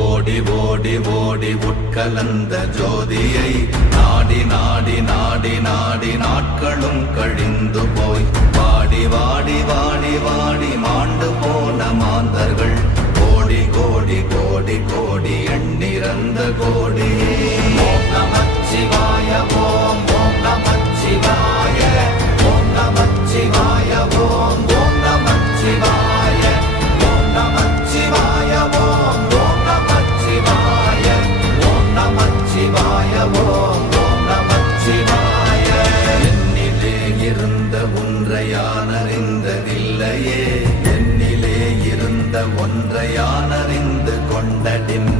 ஓடி ஓடி ஓடி உட்கலந்த ஜோதியை நாடி நாடி நாடி நாடி நாட்களும் கழிந்து போய் வாடி வாடி வாடி வாடி மாண்டு போன மாந்தர்கள் கோடி கோடி கோடி கோடி எண்ணிறந்த கோடி. ஓம் நமச்சிவாய ஓம் ஓம் நமச்சிவாய ஓம் நமச்சிவாய ஓம் ஓம் நமச்சிவாய ஓம் நமச்சிவாய ஓம் ஓம் நமச்சிவாய ஓம் நமச்சிவாய ஓம் ஓம் நமச்சிவாய. என்னிலே இருந்த ஒன்றை யான் அறிந்ததில்லையே, என்னிலே இருந்த ஒன்றை யான் அறிந்து கொண்டடின்